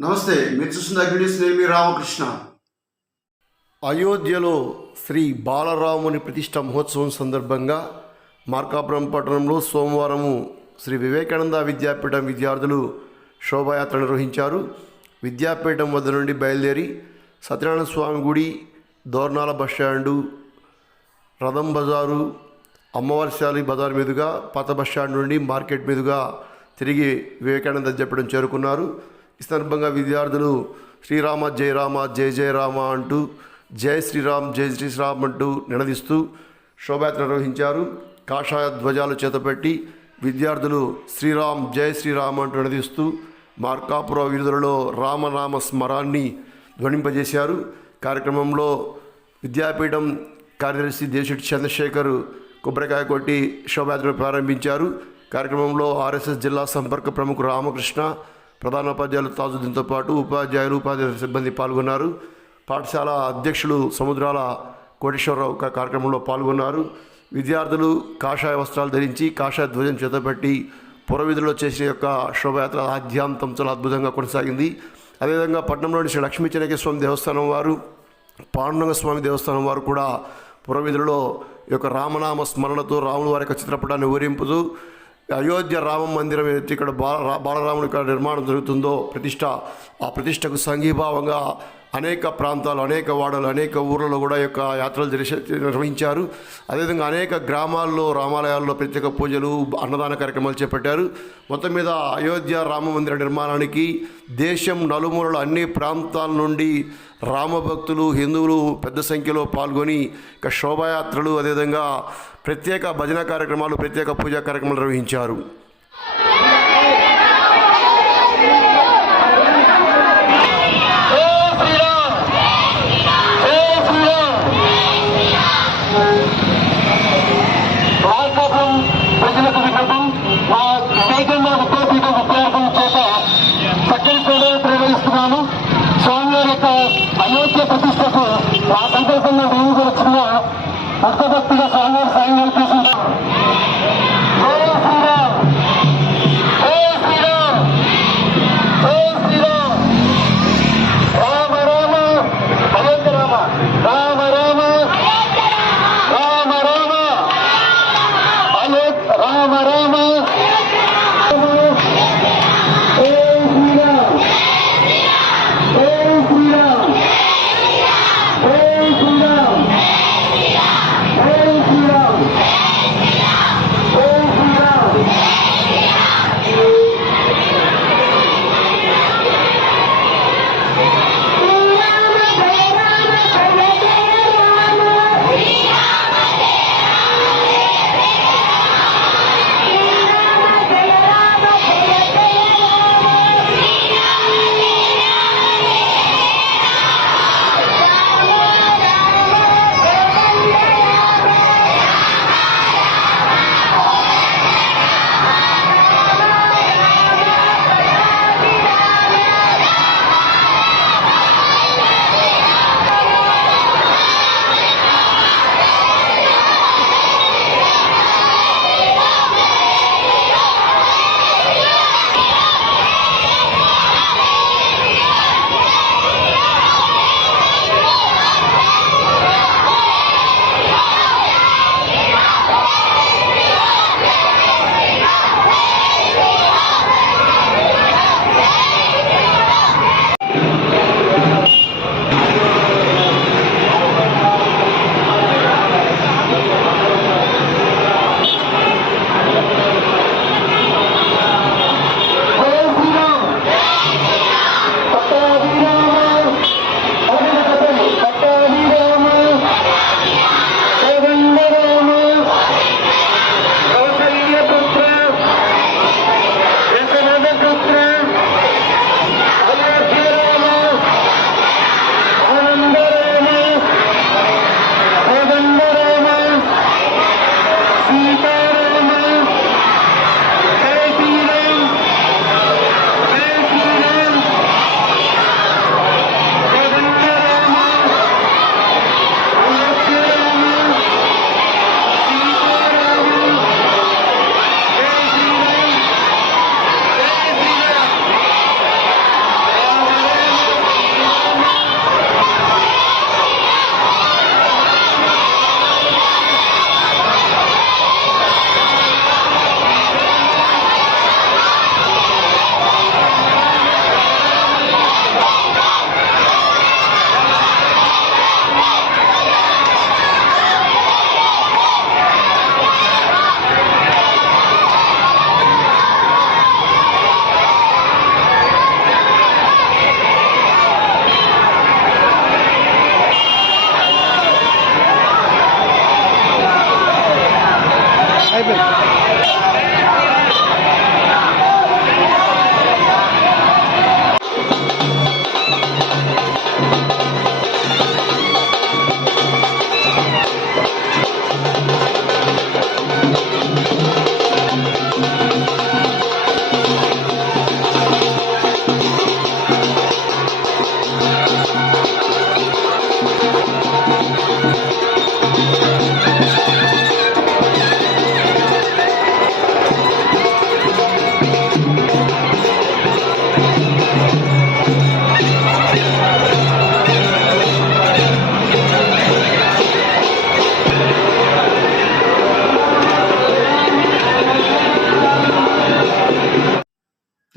నమస్తే మీరు చూస్తున్న అగ్నిస్ నేను మీ రామకృష్ణ. అయోధ్యలో శ్రీ బాలరాముని ప్రతిష్ట మహోత్సవం సందర్భంగా మార్కాపురం పట్టణంలో సోమవారము శ్రీ వివేకానంద విద్యాపీఠం విద్యార్థులు శోభాయాత్ర నిర్వహించారు. విద్యాపీఠం వద్ద నుండి బయలుదేరి సత్యనారాయణ స్వామి గుడి దోర్నాల బస్టాండు రథం బజారు అమ్మవారిశాలి బజార్ మీదుగా పాత బస్టాండ్ నుండి మార్కెట్ మీదుగా తిరిగి వివేకానంద చెప్పడం చేరుకున్నారు. ఈ సందర్భంగా విద్యార్థులు శ్రీరామ జయ రామ జయ జయ రామ అంటూ జై శ్రీరామ్ జై శ్రీరామ్ అంటూ నినదిస్తూ శోభయాత్ర నిర్వహించారు. కాషాయ ధ్వజాలు చేతపెట్టి విద్యార్థులు శ్రీరామ్ జై శ్రీరామ్ అంటూ నినదిస్తూ మార్కాపుర వీధులలో రామనామ స్మరాన్ని ధ్వనింపజేశారు. కార్యక్రమంలో విద్యాపీఠం కార్యదర్శి దేశెట్టి చంద్రశేఖర్ కొబ్బరికాయ కొట్టి శోభయాత్రను ప్రారంభించారు. కార్యక్రమంలో ఆర్ఎస్ఎస్ జిల్లా సంపర్క ప్రముఖ రామకృష్ణ ప్రధాన ఉపాధ్యాయులు తాజుద్దీన్తో పాటు ఉపాధ్యాయులు ఉపాధ్యాయుల సిబ్బంది పాల్గొన్నారు. పాఠశాల అధ్యక్షులు సముద్రాల కోటేశ్వరరావు కార్యక్రమంలో పాల్గొన్నారు. విద్యార్థులు కాషాయ వస్త్రాలు ధరించి కాషాయ ధ్వజం చేతపట్టి పురవీధుల్లో చేసిన యొక్క శోభయాత్ర ఆద్యాంతం చాలా అద్భుతంగా కొనసాగింది. అదేవిధంగా పట్టణంలోని శ్రీ లక్ష్మీ చెనకేశ్వరం స్వామి దేవస్థానం వారు పాండురంగ స్వామి దేవస్థానం వారు కూడా పురవీధులలో యొక్క రామనామ స్మరణతో రాముల వారి యొక్క చిత్రపటాన్ని ఊరింపుతూ అయోధ్య రామ మందిరం ఏదైతే ఇక్కడ బాల రా- బాలరాముని ఇక్కడ నిర్మాణం జరుగుతుందో ప్రతిష్ట ఆ ప్రతిష్టకు సంఘీభావంగా అనేక ప్రాంతాలు అనేక వాడలు అనేక ఊర్లలో కూడా యొక్క యాత్రలు నిర్వహించారు. అదేవిధంగా అనేక గ్రామాల్లో రామాలయాల్లో ప్రత్యేక పూజలు అన్నదాన కార్యక్రమాలు చేపట్టారు. మొత్తం మీద అయోధ్య రామ మందిర నిర్మాణానికి దేశం నలుమూలల అన్ని ప్రాంతాల నుండి రామభక్తులు హిందువులు పెద్ద సంఖ్యలో పాల్గొని ఇక శోభాయాత్రలు అదేవిధంగా ప్రత్యేక భజన కార్యక్రమాలు ప్రత్యేక పూజా కార్యక్రమాలు నిర్వహించారు. ప్రతిష్టకు మా సంకల్పంగా మేము కూడా చిన్న భక్తభక్తిగా